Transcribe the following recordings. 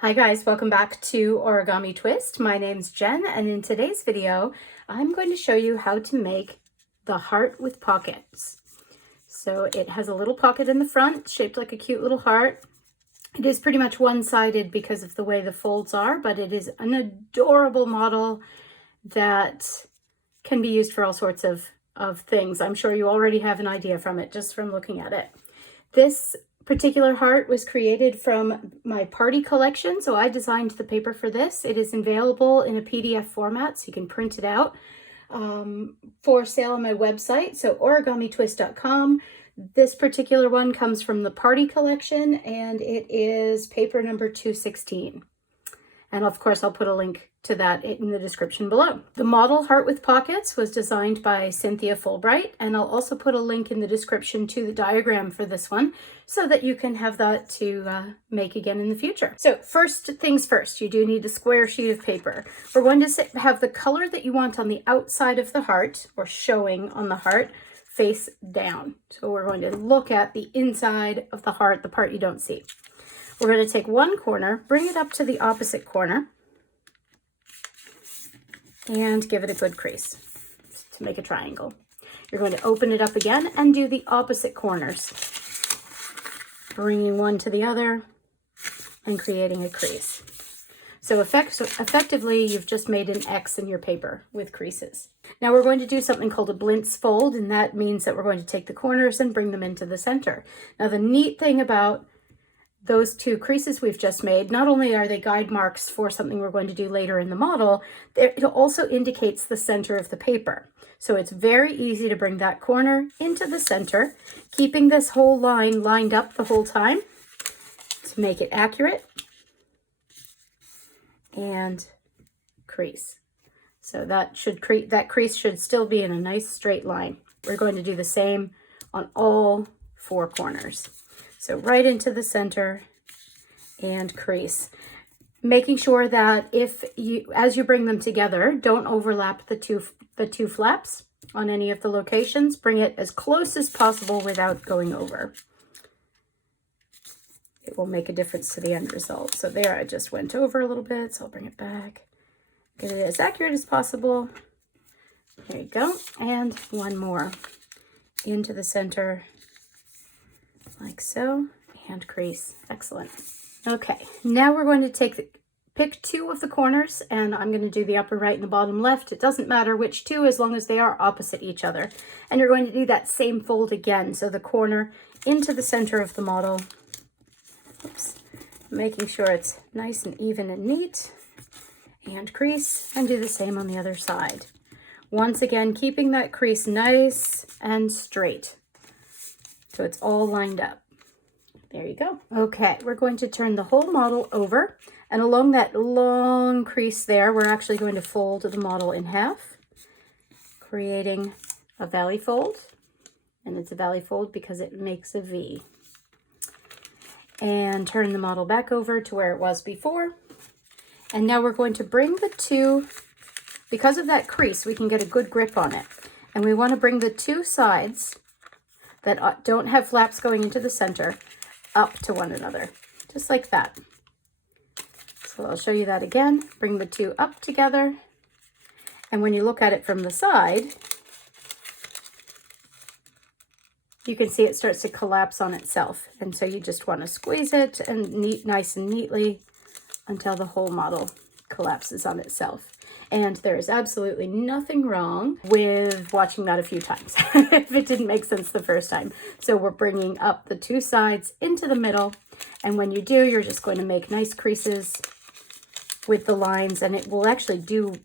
Hi guys, welcome back to Origami Twist. My name's Jen, and in today's video, I'm going to show you how to make the heart with pockets. So it has a little pocket in the front, shaped like a cute little heart. It is pretty much one-sided because of the way the folds are, but it is an adorable model that can be used for all sorts of things. I'm sure you already have an idea from it, just from looking at it. This particular heart was created from my party collection, so I designed the paper for this. It is available in a PDF format, so you can print it out for sale on my website, so origamitwist.com. This particular one comes from the party collection, and it is paper number 216. And of course, I'll put a link to that in the description below. The model Heart with Pockets was designed by Cynthia Fulbright, and I'll also put a link in the description to the diagram for this one so that you can have that to make again in the future. So first things first, you do need a square sheet of paper. We're going to have the color that you want on the outside of the heart, or showing on the heart, face down. So we're going to look at the inside of the heart, the part you don't see. We're going to take one corner, bring it up to the opposite corner, and give it a good crease to make a triangle. You're going to open it up again and do the opposite corners, bringing one to the other and creating a crease. So effectively, you've just made an X in your paper with creases. Now we're going to do something called a blintz fold, and that means that we're going to take the corners and bring them into the center. Now the neat thing about those two creases we've just made, not only are they guide marks for something we're going to do later in the model, it also indicates the center of the paper. So it's very easy to bring that corner into the center, keeping this whole line lined up the whole time to make it accurate, and crease. So that crease should still be in a nice straight line. We're going to do the same on all four corners. So right into the center and crease, making sure that as you bring them together, don't overlap the two flaps on any of the locations. Bring it as close as possible without going over. It will make a difference to the end result. So there, I just went over a little bit, so I'll bring it back. Get it as accurate as possible. There you go. And one more into the center, like so, and crease. Excellent. Okay, now we're going to pick two of the corners, and I'm going to do the upper right and the bottom left. It doesn't matter which two, as long as they are opposite each other. And you're going to do that same fold again. So the corner into the center of the model. Oops. Making sure it's nice and even and neat. And crease, and do the same on the other side. Once again, keeping that crease nice and straight, so it's all lined up. There you go. Okay, we're going to turn the whole model over, and along that long crease there, we're actually going to fold the model in half, creating a valley fold. And it's a valley fold because it makes a V. And turn the model back over to where it was before. And now we're going to bring the two, because of that crease, we can get a good grip on it. And we want to bring the two sides that don't have flaps going into the center up to one another, just like that. So I'll show you that again. Bring the two up together. And when you look at it from the side, you can see it starts to collapse on itself. And so you just want to squeeze it and nice and neatly until the whole model collapses on itself. And there is absolutely nothing wrong with watching that a few times if it didn't make sense the first time. So we're bringing up the two sides into the middle. And when you do, you're just going to make nice creases with the lines, and it will actually do,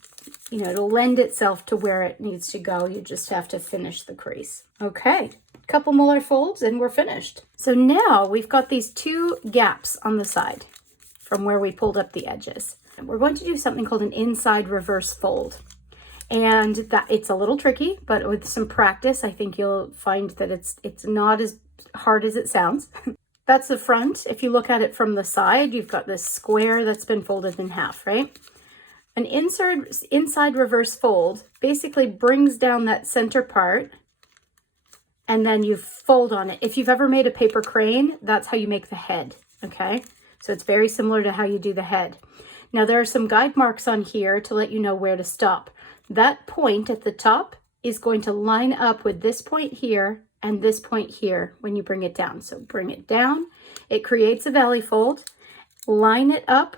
it'll lend itself to where it needs to go. You just have to finish the crease. Okay, couple more folds and we're finished. So now we've got these two gaps on the side from where we pulled up the edges. We're going to do something called an inside reverse fold. And that it's a little tricky, but with some practice, I think you'll find that it's not as hard as it sounds. That's the front. If you look at it from the side, you've got this square that's been folded in half, right? An inside reverse fold basically brings down that center part, and then you fold on it. If you've ever made a paper crane, that's how you make the head, okay? So it's very similar to how you do the head. Now there are some guide marks on here to let you know where to stop. That point at the top is going to line up with this point here and this point here when you bring it down. So bring it down, it creates a valley fold, line it up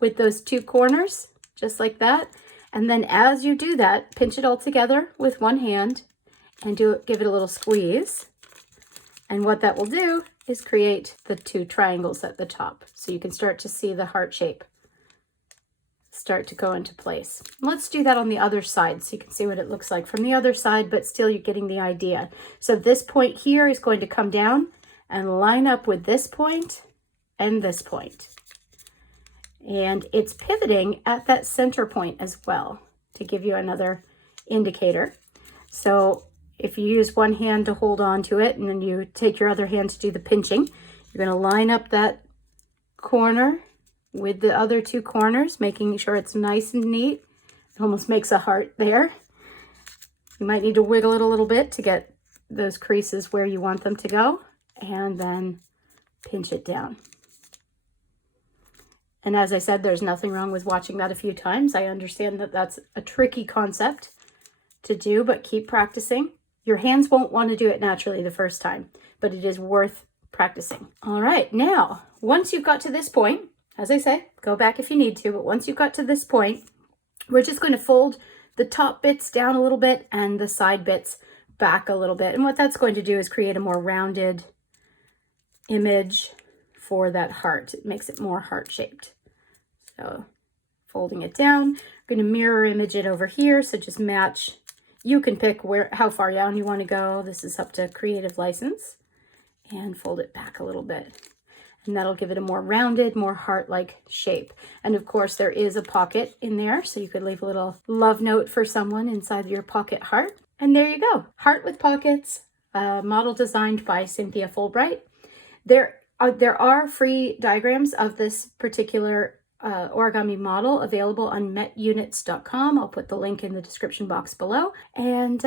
with those two corners, just like that. And then as you do that, pinch it all together with one hand and give it a little squeeze. And what that will do is create the two triangles at the top. So you can start to see the heart shape start to go into place. Let's do that on the other side so you can see what it looks like from the other side, but still you're getting the idea. So this point here is going to come down and line up with this point and this point. And it's pivoting at that center point as well to give you another indicator. So if you use one hand to hold on to it and then you take your other hand to do the pinching, you're going to line up that corner with the other two corners, making sure it's nice and neat. It almost makes a heart there. You might need to wiggle it a little bit to get those creases where you want them to go, and then pinch it down. And as I said, there's nothing wrong with watching that a few times. I understand that that's a tricky concept to do, but keep practicing. Your hands won't want to do it naturally the first time, but it is worth practicing. All right, now, once you've got to this point, as I say, go back if you need to, but once you've got to this point, we're just going to fold the top bits down a little bit and the side bits back a little bit. And what that's going to do is create a more rounded image for that heart. It makes it more heart-shaped. So folding it down, I'm going to mirror image it over here. So just match. You can pick how far down you want to go. This is up to creative license. And fold it back a little bit. And that'll give it a more rounded, more heart-like shape. And of course, there is a pocket in there, so you could leave a little love note for someone inside your pocket heart. And there you go. Heart with pockets, model designed by Cynthia Fulbright. There are free diagrams of this particular origami model available on metunits.com. I'll put the link in the description box below. And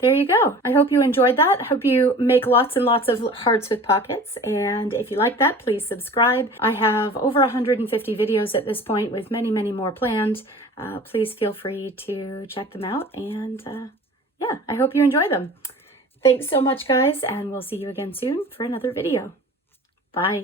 there you go. I hope you enjoyed that. I hope you make lots and lots of hearts with pockets. And if you like that, please subscribe. I have over 150 videos at this point with many, many more planned. Please feel free to check them out. And yeah, I hope you enjoy them. Thanks so much, guys. And we'll see you again soon for another video. Bye.